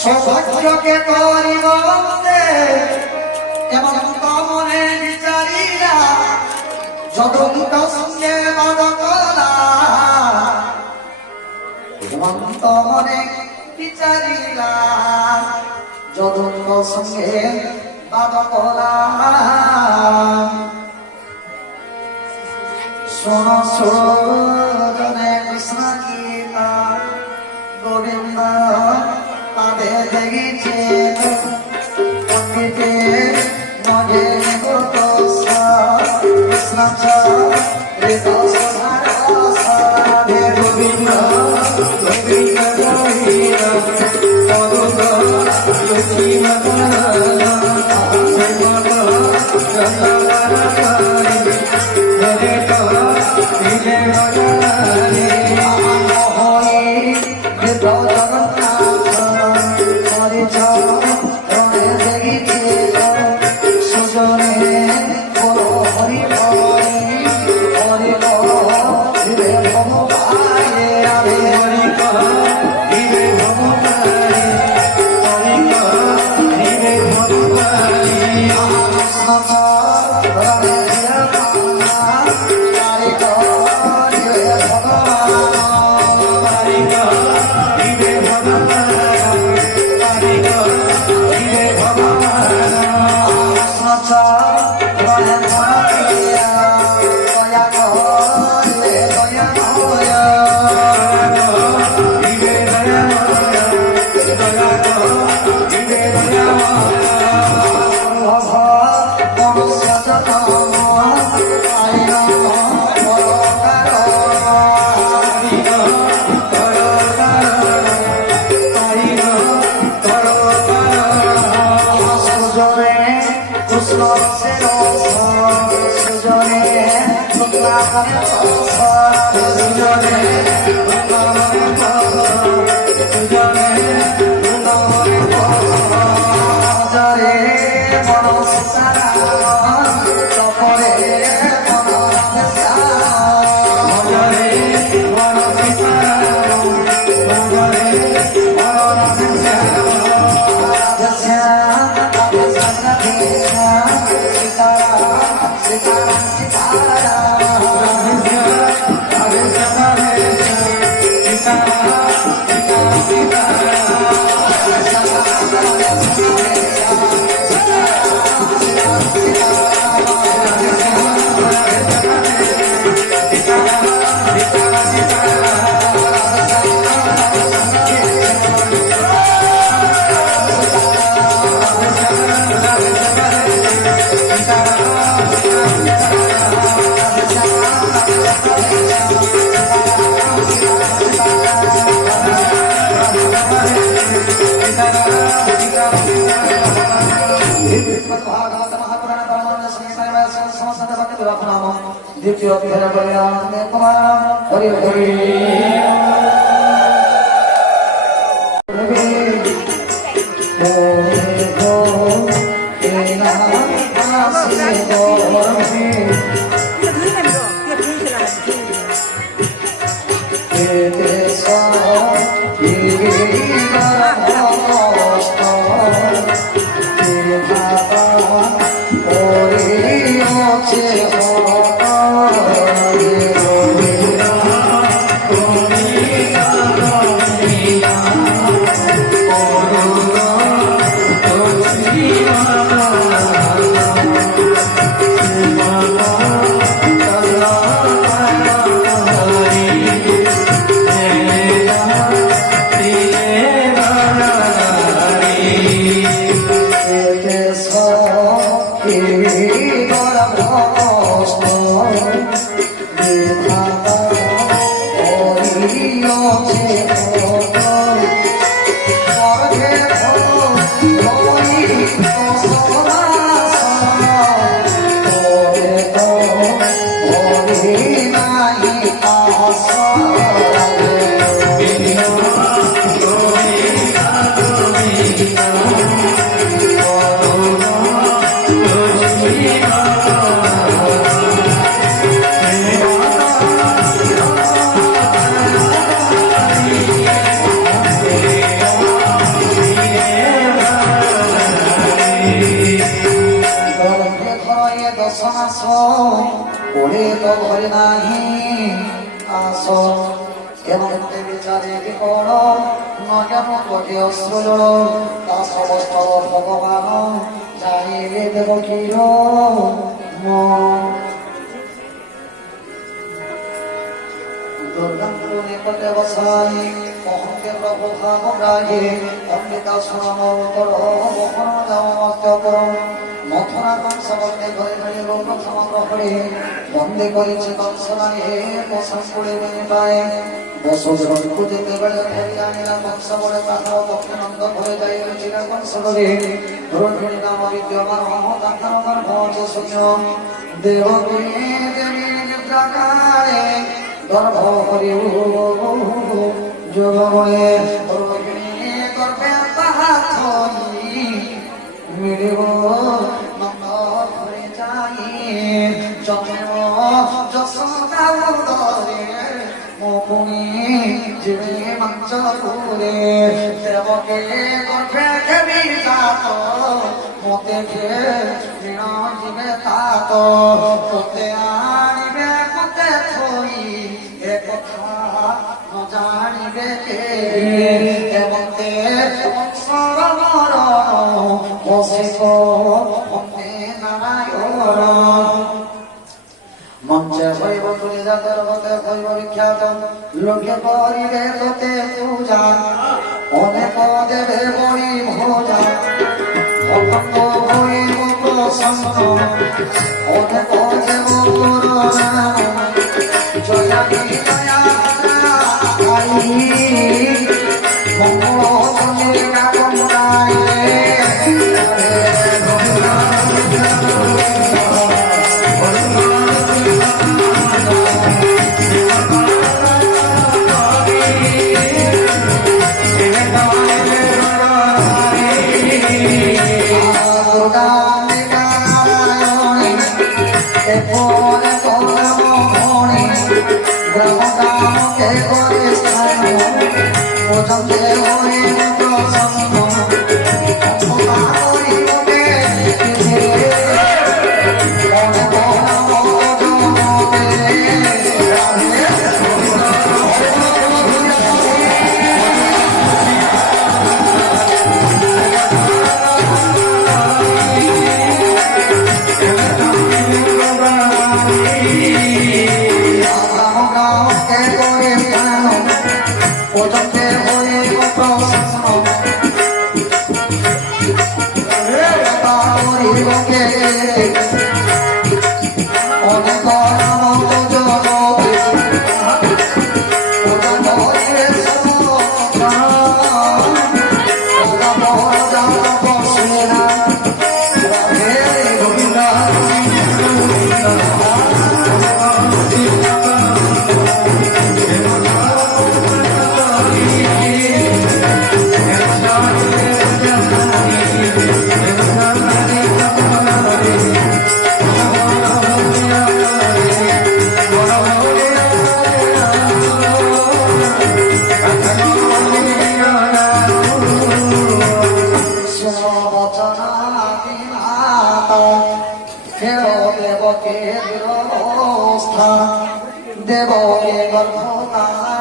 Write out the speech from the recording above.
সৌভাগ্যকে করি বন্দে এমন মনে বিচারিয়া জগন্ত সঙ্গে বাদকলা হেমন্ত মনে বিচারিলা জগন্ত সঙ্গে বাদকলা শোনো সুজনে কৃষ্ণ গীতা গোবিন্দ পাদে দেখিছে পণ্ডিতে মজে গত কৃষ্ণ ঋত হে গোবিন্দ গোবিন্দ পদুগ লক্ষ্মী দ্বিতীয় হরি হরি কোলে তো ধরে নাহি আস এমতে বিচারে বিকল নয়ন কোটি অশ্রুজল তা সমস্ত ভগবান জানিলে দেবকীর মন দুর্গাঙ্গুর নিকটে বসাই মহঙ্কে প্রভু ভাগ গায়ে অমৃতা সুরমর মোহন যাও মথুরা কংস বন্দে ঘরে ঘরে রোগ সমগ্র করে বন্দে করেছে কংসরায়ে বসন করে পায় বসজনকু যেতে বেড়ে ফেরি আনিলা কংস বলে তাহার পক্ষে নন্দ ঘরে যাই ছিল কংস ধরে রোহিণী নাম বিদ্যমান তাহার গর্ভ শূন্য দেবকী দেবী নিদ্রাকারে গর্ভ হরি যোগময়ে রোহিণী গর্ভে তাহা থই মিলিব নন্দ ঘরে যাই জন্ম যশোদা উদরে মুকুনি জীবে মঞ্চ করে দেবকে গর্ভে দেবী জাত মতে ঋণ জীবে তাত তোতে আনিবে মতে থই এ কথা জানিবে কে দেবতে সরমর বসিব অমে নারায়ণ মঞ্চে হইব তুলি যাদের হতে হইব বিখ্যাত লোকে করিবে তোতে পূজা অনেক দেবে বড়ি ভোজা অখণ্ড হইব প্রসন্ন অনেক দেব জয়ানি জয়া মঙ্গল চলে কাকন দেবকে গর্ভতা